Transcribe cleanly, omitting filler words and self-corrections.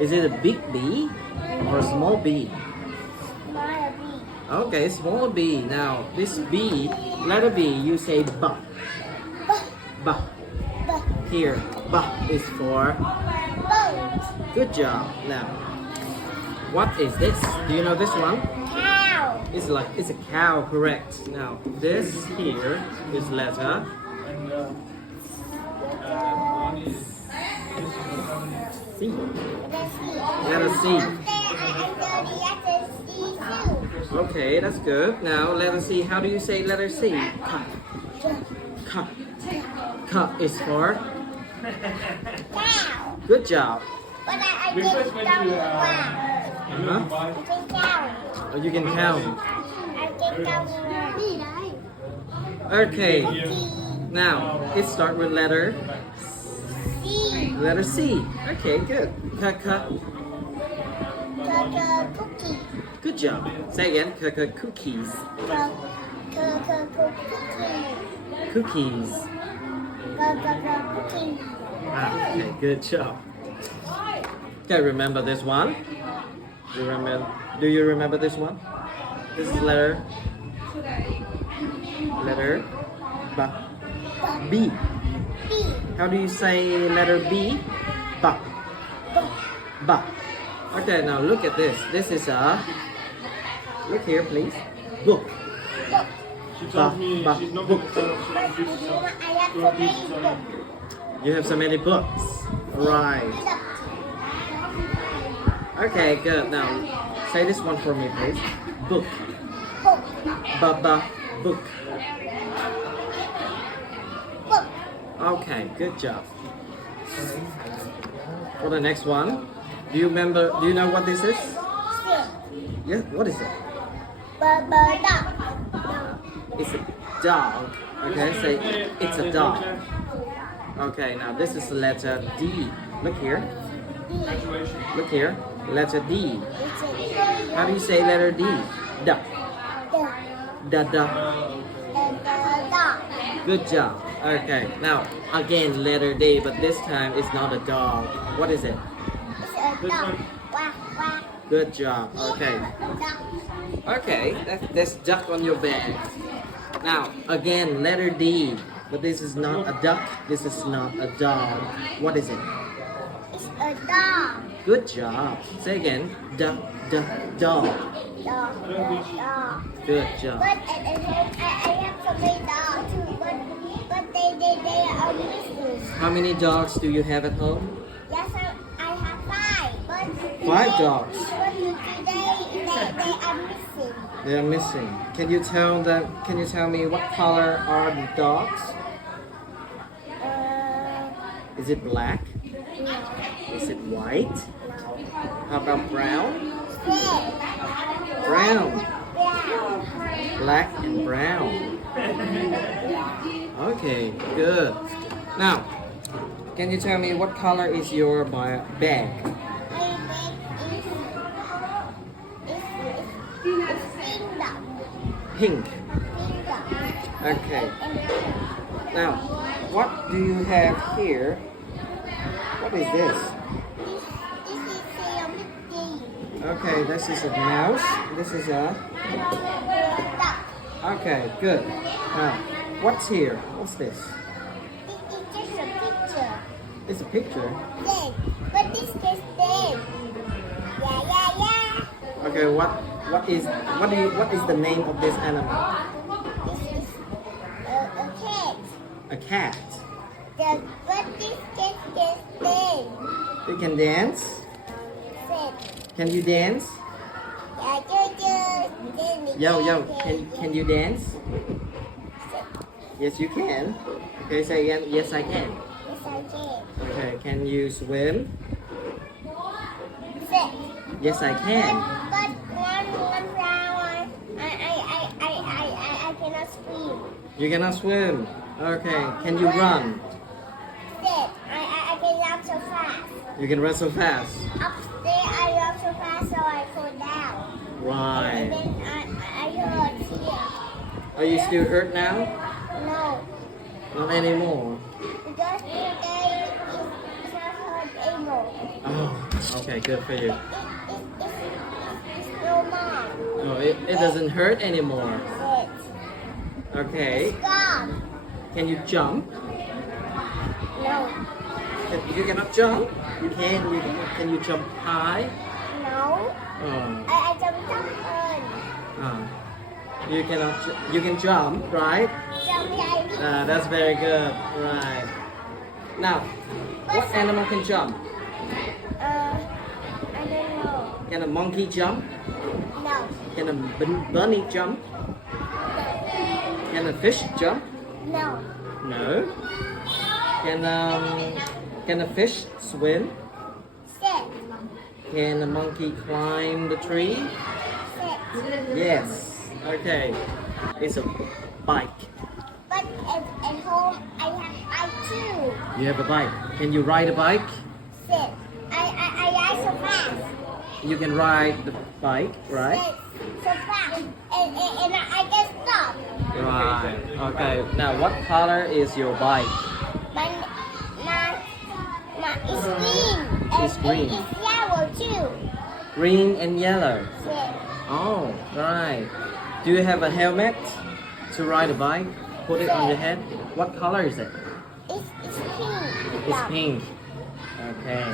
Is it a big bee or a small bee? Small bee. Okay, small bee. Now, this bee, letter B, you say ba. Ba. Here, ba is for Bird. good job. Now, what is this? Do you know this one? Cow. It's a cow, correct. Now, this here is letter C. Letter C. Okay, that's good. Now, letter C. How do you say letter C? Ka. Ka. Ka is for Cow. good job. But I get down the ground. Uh-huh. I get down. Oh, you can count. I get down the ground. Okay. Now, it starts with letter C. letter C. Okay, good. Ka ka. Cookie. Good job. Say again. Ka ka cookies. Cookie. Cookies. Cookie. Ah, okay, good job. Okay, remember this one? Do you remember this one? This is letter B. How do you say letter B? Ba. Ba. Okay, now look at this. This is a look here, please. Book. She told me Ba- she's not book. going to You have so many books. Right. Okay, good. Now, say this one for me, please. Book. Ba book. Okay, good job. For the next one, do you know what this is? Yeah, what is it? It's a dog. Okay, say it's a dog. Okay, now this is the letter D. Look here. Look here. Letter D. How do you say letter D? Da. Da. Good job. Okay, now again letter D, but this time it's not a dog. What is it? Good job. Okay. Okay, that's duck on your bag. Now again letter D, but this is not a duck. This is not a dog. What is it? It's a dog. Good job. Say again. Dog. Dog. Good job. But I have so many dogs too, but they are missing. How many dogs do you have at home? Yes, I have five. But 5 dogs. But today they are missing. They are missing. Can you tell me what color are the dogs? Is it black? No. Is it white? No. How about brown? Red. Brown. Brown. Black and brown. Okay, good. Now, can you tell me what color is your bag? Pink. Okay. Now, what do you have here? What is this? Okay, this is a mouse. This is a... Okay, good. Now, what's here? What's this? It's just a picture. It's a picture. Dead. But this is dead. Yeah. Okay, what is the name of this animal? This is a cat. A cat. But this cat is dead. You can dance? Dead. Can you dance? Yeah, Yo, can you dance? Yes, you can. Okay, say again. Yes, I can. Yes, I can. Okay, can you swim? Sit. Yes, I can. But one round, I cannot swim. You cannot swim. Okay, can you run? Sit. I can run so fast. You can run so fast. Upstairs, I run so fast, so I fall down. And Right. then I hurt here. Are you still hurt now? No, Not anymore. because today is not hurt anymore. Oh, Okay, good for you. It's no more. Oh, it doesn't hurt anymore. Okay. It's gone. Can you jump? No. You cannot jump. Can you jump high? No. Oh. I jumped up on. You cannot. You can jump, right? Jump like That's very good. Right. Now, what animal can jump? I don't know. Can a monkey jump? No. Can a bunny jump? Can a fish jump? No. No. Can a fish swim? Sit. Can a monkey climb the tree? Sit. Yes. Okay. It's a bike. But at home I have bike too. You have a bike. Can you ride a bike? Sit. I ride so fast. You can ride the bike, right? Sit so fast. And I can stop. Right. Okay. Now, what color is your bike? But it's green. It's green. And it's yellow too. Green and yellow. Sit. Oh, right. Do you have a helmet to ride a bike? Put it on your head. What color is it? It's pink. It's pink. Okay.